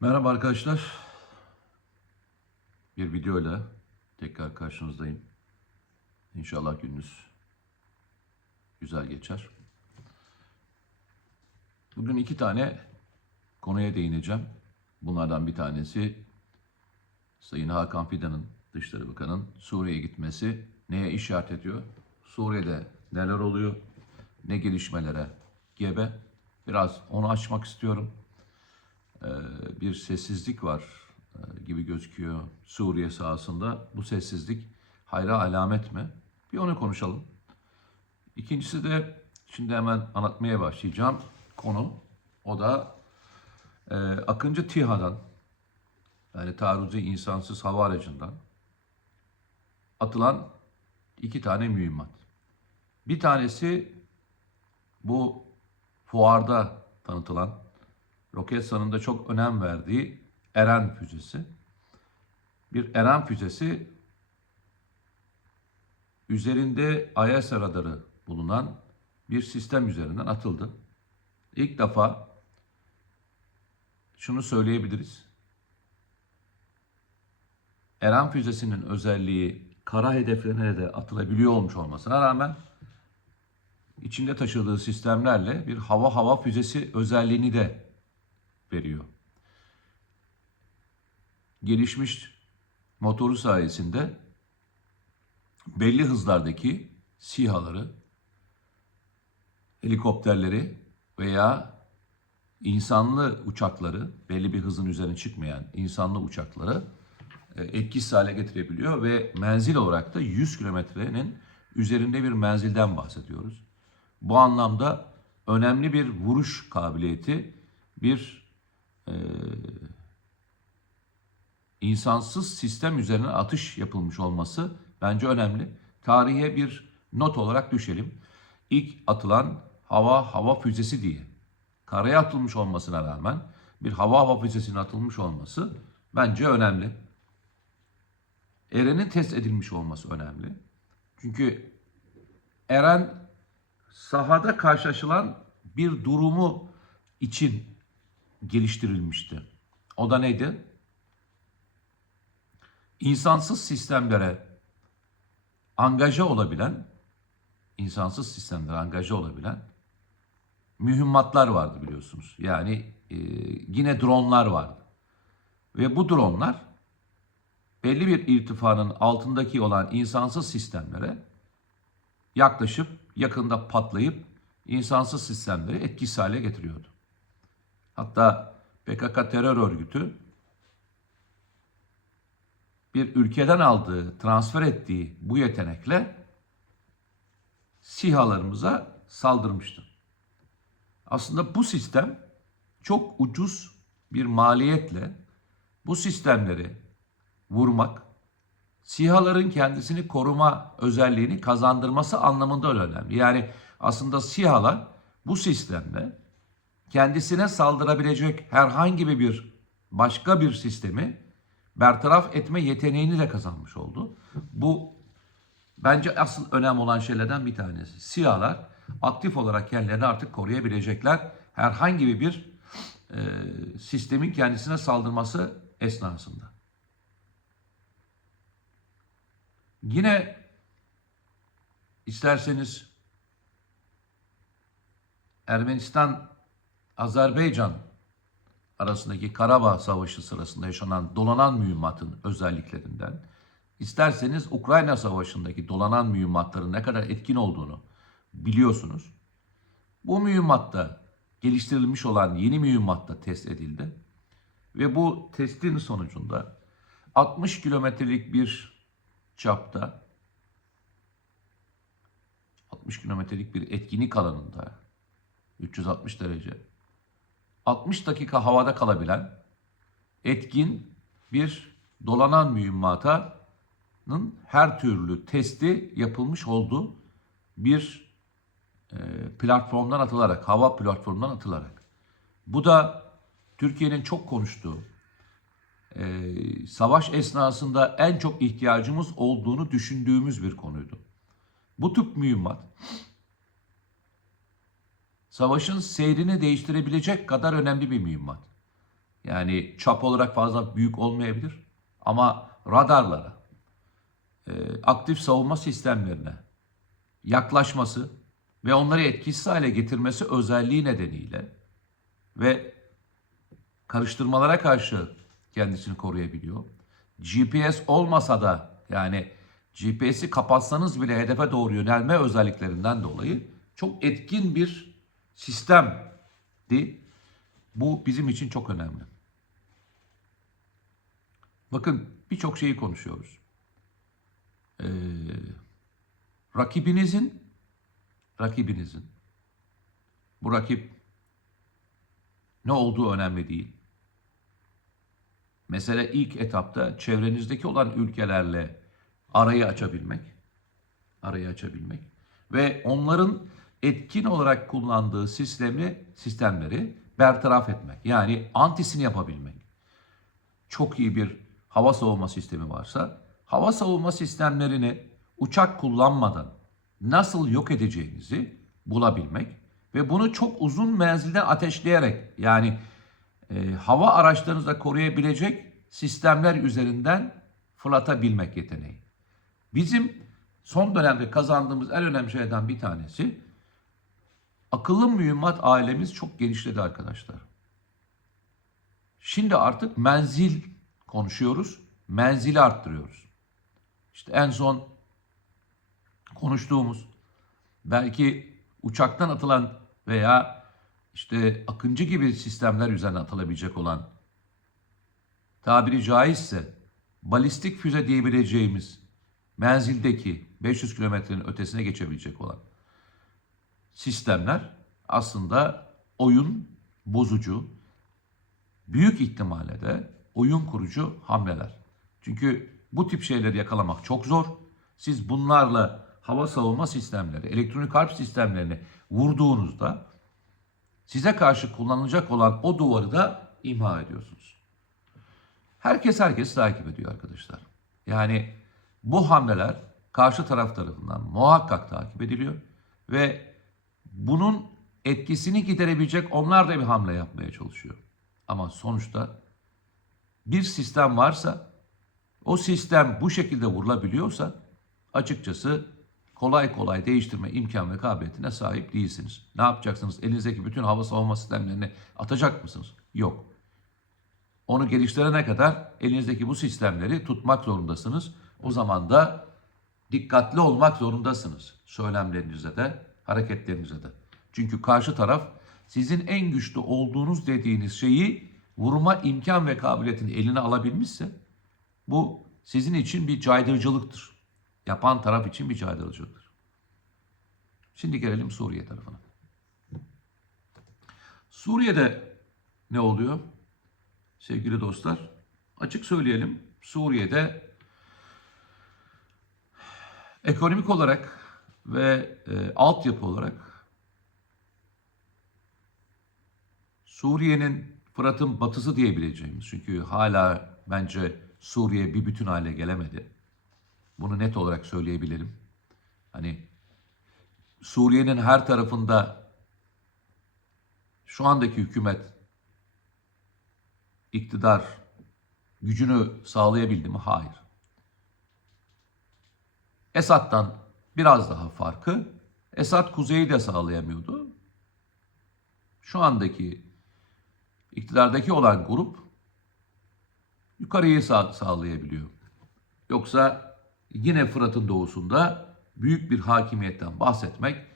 Merhaba arkadaşlar. Bir videoyla tekrar karşınızdayım. İnşallah gününüz güzel geçer. Bugün iki tane konuya değineceğim. Bunlardan bir tanesi Sayın Hakan Fidan'ın, Dışişleri Bakanı'nın Suriye'ye gitmesi neye işaret ediyor? Suriye'de neler oluyor? Ne gelişmelere gebe? Biraz onu açmak istiyorum bir sessizlik var e, gibi gözüküyor Suriye sahasında. Bu sessizlik hayra alamet mi? Bir onu konuşalım. İkincisi de şimdi hemen anlatmaya başlayacağım konu. O da e, Akıncı TİHA'dan yani taarruzi insansız hava aracından atılan iki tane mühimmat. Bir tanesi bu fuarda tanıtılan Roketsan'ın da çok önem verdiği Eren füzesi. Bir Eren füzesi üzerinde IS radarı bulunan bir sistem üzerinden atıldı. İlk defa şunu söyleyebiliriz. Eren füzesinin özelliği kara hedeflerine de atılabiliyor olmuş olmasına rağmen içinde taşıdığı sistemlerle bir hava hava füzesi özelliğini de veriyor. Gelişmiş motoru sayesinde belli hızlardaki SİHA'ları, helikopterleri veya insanlı uçakları, belli bir hızın üzerine çıkmayan insanlı uçakları e, etkisiz hale getirebiliyor ve menzil olarak da 100 kilometrenin üzerinde bir menzilden bahsediyoruz. Bu anlamda önemli bir vuruş kabiliyeti, bir e, insansız sistem üzerine atış yapılmış olması bence önemli. Tarihe bir not olarak düşelim. İlk atılan hava hava füzesi diye. Karaya atılmış olmasına rağmen bir hava hava füzesinin atılmış olması bence önemli. Eren'in test edilmiş olması önemli. Çünkü Eren sahada karşılaşılan bir durumu için geliştirilmişti. O da neydi? İnsansız sistemlere angaja olabilen, insansız sistemlere angaja olabilen mühimmatlar vardı biliyorsunuz. Yani e, yine dronlar vardı. Ve bu dronlar belli bir irtifanın altındaki olan insansız sistemlere yaklaşıp yakında patlayıp insansız sistemleri etkisiz hale getiriyordu. Hatta PKK terör örgütü bir ülkeden aldığı, transfer ettiği bu yetenekle SİHA'larımıza saldırmıştı. Aslında bu sistem çok ucuz bir maliyetle bu sistemleri vurmak, SİHA'ların kendisini koruma özelliğini kazandırması anlamında önemli. Yani aslında SİHA'lar bu sistemle kendisine saldırabilecek herhangi bir başka bir sistemi bertaraf etme yeteneğini de kazanmış oldu. Bu bence asıl önem olan şeylerden bir tanesi. SİHA'lar aktif olarak kendilerini artık koruyabilecekler. Herhangi bir e, sistemin kendisine saldırması esnasında. Yine isterseniz Ermenistan Azerbaycan arasındaki Karabağ Savaşı sırasında yaşanan dolanan mühimmatın özelliklerinden, isterseniz Ukrayna Savaşı'ndaki dolanan mühimmatların ne kadar etkin olduğunu biliyorsunuz. Bu mühimmatta geliştirilmiş olan yeni mühimmatta test edildi. Ve bu testin sonucunda 60 kilometrelik bir çapta 60 kilometrelik bir etkinlik alanında 360 derece 60 dakika havada kalabilen etkin bir dolanan mühimmatanın her türlü testi yapılmış olduğu bir e, platformdan atılarak, hava platformundan atılarak. Bu da Türkiye'nin çok konuştuğu, e, savaş esnasında en çok ihtiyacımız olduğunu düşündüğümüz bir konuydu. Bu tip mühimmat savaşın seyrini değiştirebilecek kadar önemli bir mühimmat. Yani çap olarak fazla büyük olmayabilir. Ama radarlara, e, aktif savunma sistemlerine yaklaşması ve onları etkisiz hale getirmesi özelliği nedeniyle ve karıştırmalara karşı kendisini koruyabiliyor. GPS olmasa da yani GPS'i kapatsanız bile hedefe doğru yönelme özelliklerinden dolayı çok etkin bir sistemdi. Bu bizim için çok önemli. Bakın birçok şeyi konuşuyoruz. Ee, rakibinizin rakibinizin bu rakip ne olduğu önemli değil. Mesela ilk etapta çevrenizdeki olan ülkelerle arayı açabilmek, arayı açabilmek ve onların etkin olarak kullandığı sistemi, sistemleri bertaraf etmek. Yani antisini yapabilmek. Çok iyi bir hava savunma sistemi varsa, hava savunma sistemlerini uçak kullanmadan nasıl yok edeceğinizi bulabilmek ve bunu çok uzun menzilden ateşleyerek yani e, hava araçlarınızla koruyabilecek sistemler üzerinden fırlatabilmek yeteneği. Bizim son dönemde kazandığımız en önemli şeylerden bir tanesi akıllı mühimmat ailemiz çok genişledi arkadaşlar. Şimdi artık menzil konuşuyoruz, menzili arttırıyoruz. İşte en son konuştuğumuz belki uçaktan atılan veya işte akıncı gibi sistemler üzerine atılabilecek olan tabiri caizse balistik füze diyebileceğimiz menzildeki 500 kilometrenin ötesine geçebilecek olan sistemler aslında oyun bozucu, büyük ihtimalle de oyun kurucu hamleler. Çünkü bu tip şeyleri yakalamak çok zor. Siz bunlarla hava savunma sistemleri, elektronik harp sistemlerini vurduğunuzda size karşı kullanılacak olan o duvarı da imha ediyorsunuz. Herkes herkes takip ediyor arkadaşlar. Yani bu hamleler karşı taraf tarafından muhakkak takip ediliyor ve bunun etkisini giderebilecek onlar da bir hamle yapmaya çalışıyor. Ama sonuçta bir sistem varsa o sistem bu şekilde vurulabiliyorsa açıkçası kolay kolay değiştirme imkan ve kabiliyetine sahip değilsiniz. Ne yapacaksınız? Elinizdeki bütün hava savunma sistemlerini atacak mısınız? Yok. Onu geliştirene kadar elinizdeki bu sistemleri tutmak zorundasınız. O zaman da dikkatli olmak zorundasınız. Söylemlerinize de, hareketlerinize de. Çünkü karşı taraf sizin en güçlü olduğunuz dediğiniz şeyi vurma imkan ve kabiliyetini eline alabilmişse bu sizin için bir caydırıcılıktır. Yapan taraf için bir caydırıcılıktır. Şimdi gelelim Suriye tarafına. Suriye'de ne oluyor? Sevgili dostlar, açık söyleyelim. Suriye'de ekonomik olarak ve e, altyapı olarak Suriye'nin Fırat'ın batısı diyebileceğimiz çünkü hala bence Suriye bir bütün hale gelemedi. Bunu net olarak söyleyebilirim. Hani Suriye'nin her tarafında şu andaki hükümet iktidar gücünü sağlayabildi mi? Hayır. Esad'dan biraz daha farkı Esad kuzeyi de sağlayamıyordu. Şu andaki iktidardaki olan grup yukarıyı sağ, sağlayabiliyor. Yoksa yine Fırat'ın doğusunda büyük bir hakimiyetten bahsetmek,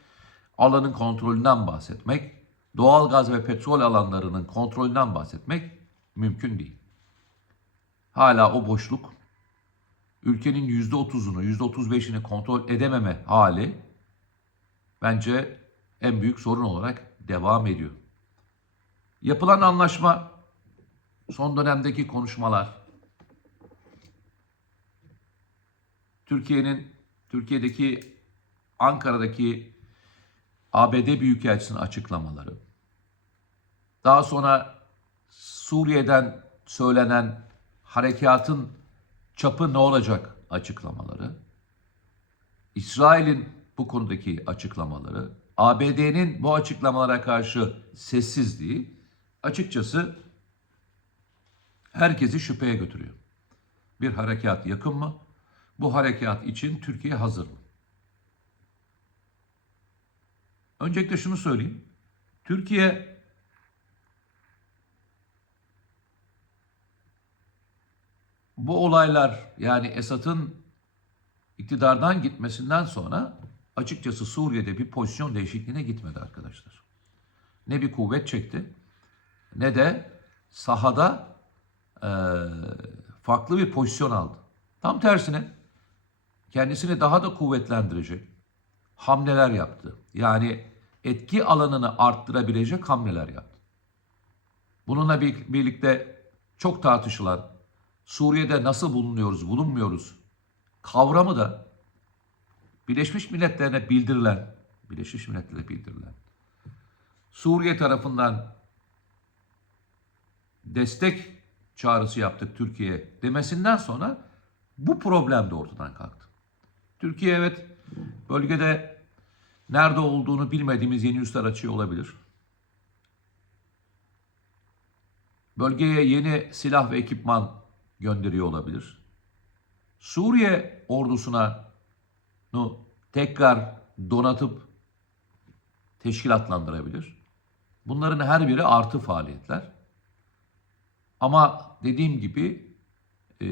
alanın kontrolünden bahsetmek, doğal gaz ve petrol alanlarının kontrolünden bahsetmek mümkün değil. Hala o boşluk, ülkenin yüzde otuzunu, yüzde otuz beşini kontrol edememe hali bence en büyük sorun olarak devam ediyor. Yapılan anlaşma, son dönemdeki konuşmalar, Türkiye'nin Türkiye'deki Ankara'daki ABD Büyükelçisi'nin açıklamaları, daha sonra Suriye'den söylenen harekatın çapı ne olacak açıklamaları, İsrail'in bu konudaki açıklamaları, ABD'nin bu açıklamalara karşı sessizliği açıkçası herkesi şüpheye götürüyor. Bir harekat yakın mı? Bu harekat için Türkiye hazır mı? Öncelikle şunu söyleyeyim. Türkiye bu olaylar yani Esad'ın iktidardan gitmesinden sonra açıkçası Suriye'de bir pozisyon değişikliğine gitmedi arkadaşlar. Ne bir kuvvet çekti ne de sahada eee, farklı bir pozisyon aldı. Tam tersine kendisini daha da kuvvetlendirecek hamleler yaptı. Yani etki alanını arttırabilecek hamleler yaptı. Bununla bir- birlikte çok tartışılan Suriye'de nasıl bulunuyoruz, bulunmuyoruz kavramı da Birleşmiş Milletler'e bildirilen, Birleşmiş Milletler'e bildirilen Suriye tarafından destek çağrısı yaptık Türkiye demesinden sonra bu problem de ortadan kalktı. Türkiye evet bölgede nerede olduğunu bilmediğimiz yeni üsler açıyor olabilir. Bölgeye yeni silah ve ekipman gönderiyor olabilir. Suriye ordusuna tekrar donatıp teşkilatlandırabilir. Bunların her biri artı faaliyetler. Ama dediğim gibi e,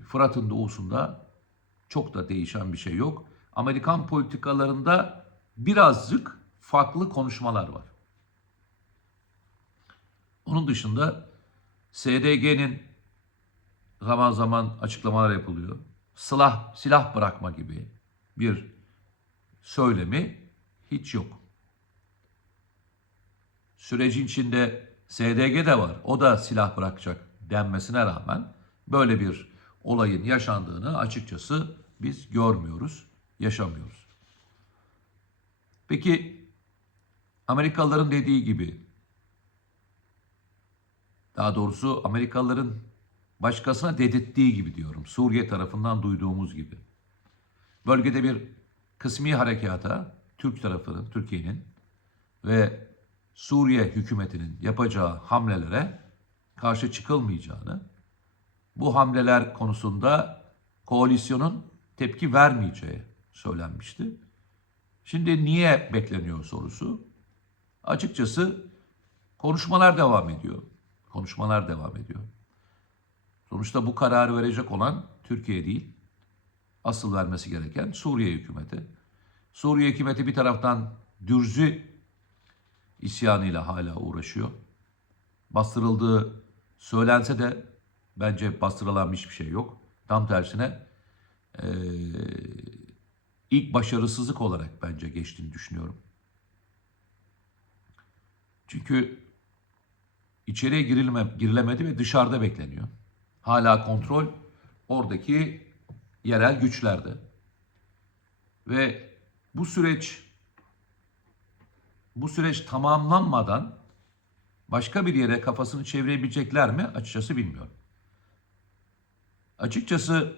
Fırat'ın doğusunda çok da değişen bir şey yok. Amerikan politikalarında birazcık farklı konuşmalar var. Onun dışında SDG'nin zaman zaman açıklamalar yapılıyor. Silah, silah bırakma gibi bir söylemi hiç yok. Sürecin içinde SDG de var. O da silah bırakacak denmesine rağmen böyle bir olayın yaşandığını açıkçası biz görmüyoruz, yaşamıyoruz. Peki Amerikalıların dediği gibi daha doğrusu Amerikalıların başkasına dedirttiği gibi diyorum. Suriye tarafından duyduğumuz gibi. Bölgede bir kısmi harekata Türk tarafının, Türkiye'nin ve Suriye hükümetinin yapacağı hamlelere karşı çıkılmayacağını, bu hamleler konusunda koalisyonun tepki vermeyeceği söylenmişti. Şimdi niye bekleniyor sorusu? Açıkçası konuşmalar devam ediyor. Konuşmalar devam ediyor. Sonuçta bu kararı verecek olan Türkiye değil, asıl vermesi gereken Suriye hükümeti. Suriye hükümeti bir taraftan Dürzü isyanıyla hala uğraşıyor. Bastırıldığı söylense de bence bastırılan hiçbir şey yok. Tam tersine eee, ilk başarısızlık olarak bence geçtiğini düşünüyorum. Çünkü içeriye girilme, girilemedi ve dışarıda bekleniyor. Hala kontrol oradaki yerel güçlerde. Ve bu süreç bu süreç tamamlanmadan başka bir yere kafasını çevirebilecekler mi? Açıkçası bilmiyorum. Açıkçası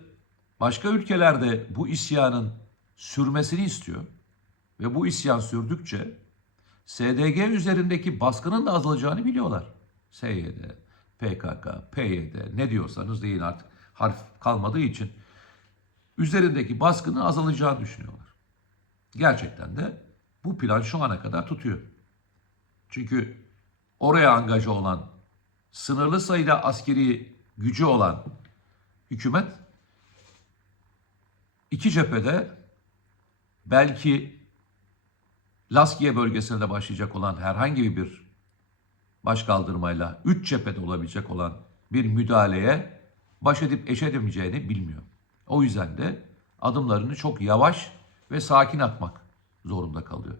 başka ülkelerde bu isyanın sürmesini istiyor ve bu isyan sürdükçe SDG üzerindeki baskının da azalacağını biliyorlar. SYD, PKK, PYD ne diyorsanız deyin artık harf kalmadığı için üzerindeki baskının azalacağını düşünüyorlar. Gerçekten de bu plan şu ana kadar tutuyor. Çünkü oraya angaja olan, sınırlı sayıda askeri gücü olan hükümet iki cephede belki Laskiye bölgesine de başlayacak olan herhangi bir başkaldırmayla üç cephede olabilecek olan bir müdahaleye baş edip eş edemeyeceğini bilmiyor. O yüzden de adımlarını çok yavaş ve sakin atmak zorunda kalıyor.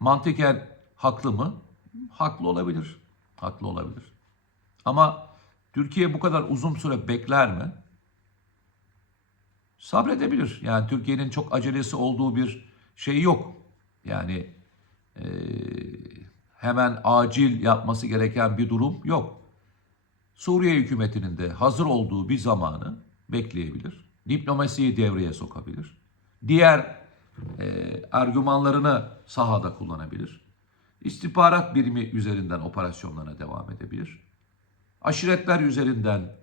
Mantıken haklı mı? Haklı olabilir. Haklı olabilir. Ama Türkiye bu kadar uzun süre bekler mi? Sabredebilir. Yani Türkiye'nin çok acelesi olduğu bir şey yok. Yani eee, hemen acil yapması gereken bir durum yok. Suriye hükümetinin de hazır olduğu bir zamanı bekleyebilir. Diplomasiyi devreye sokabilir. Diğer e, argümanlarını sahada kullanabilir. İstihbarat birimi üzerinden operasyonlarına devam edebilir. Aşiretler üzerinden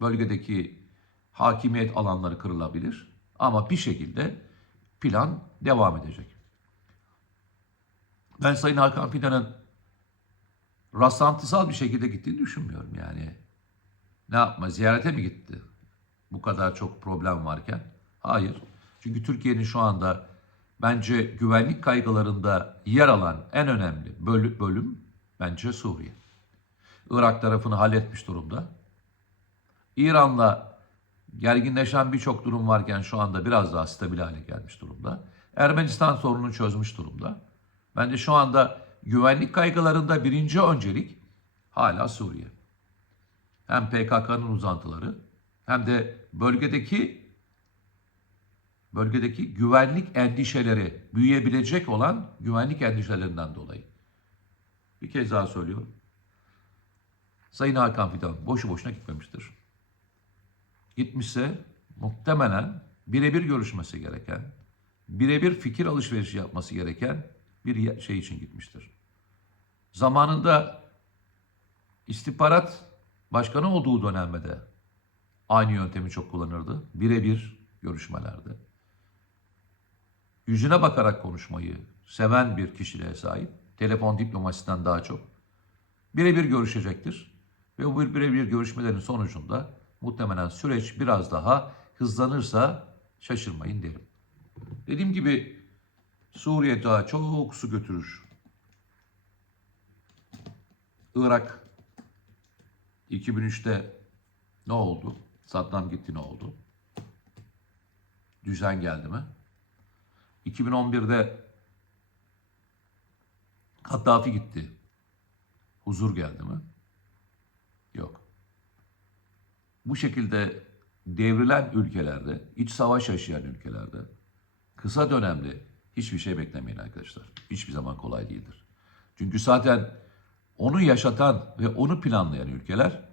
bölgedeki hakimiyet alanları kırılabilir. Ama bir şekilde plan devam edecek. Ben Sayın Hakan Fidan'ın rastlantısal bir şekilde gittiğini düşünmüyorum yani. Ne yapma ziyarete mi gitti? Bu kadar çok problem varken. Hayır. Çünkü Türkiye'nin şu anda bence güvenlik kaygılarında yer alan en önemli bölü- bölüm bence Suriye. Irak tarafını halletmiş durumda. İran'la gerginleşen birçok durum varken şu anda biraz daha stabil hale gelmiş durumda. Ermenistan sorununu çözmüş durumda. Bence şu anda güvenlik kaygılarında birinci öncelik hala Suriye. Hem PKK'nın uzantıları hem de bölgedeki bölgedeki güvenlik endişeleri büyüyebilecek olan güvenlik endişelerinden dolayı. Bir kez daha söylüyorum. Sayın Hakan Fidan boşu boşuna gitmemiştir. Gitmişse muhtemelen birebir görüşmesi gereken, birebir fikir alışverişi yapması gereken bir şey için gitmiştir. Zamanında istihbarat başkanı olduğu dönemde de aynı yöntemi çok kullanırdı. Birebir görüşmelerde. Yüzüne bakarak konuşmayı seven bir kişiliğe sahip. Telefon diplomasisinden daha çok. Birebir görüşecektir. Ve bu bir- birebir görüşmelerin sonucunda muhtemelen süreç biraz daha hızlanırsa şaşırmayın derim. Dediğim gibi Suriye daha çok su götürür. Irak 2003'te ne oldu? Saddam gitti ne oldu? Düzen geldi mi? 2011'de Kaddafi gitti. Huzur geldi mi? Yok. Bu şekilde devrilen ülkelerde, iç savaş yaşayan ülkelerde kısa dönemde hiçbir şey beklemeyin arkadaşlar. Hiçbir zaman kolay değildir. Çünkü zaten onu yaşatan ve onu planlayan ülkeler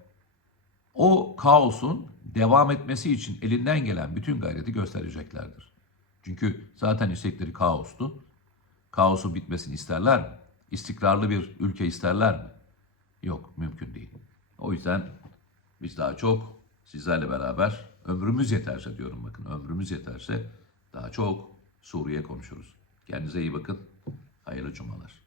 o kaosun devam etmesi için elinden gelen bütün gayreti göstereceklerdir. Çünkü zaten istekleri kaostu. Kaosun bitmesini isterler mi? İstikrarlı bir ülke isterler mi? Yok, mümkün değil. O yüzden biz daha çok sizlerle beraber ömrümüz yeterse diyorum bakın ömrümüz yeterse daha çok Suriye konuşuruz. Kendinize iyi bakın. Hayırlı cumalar.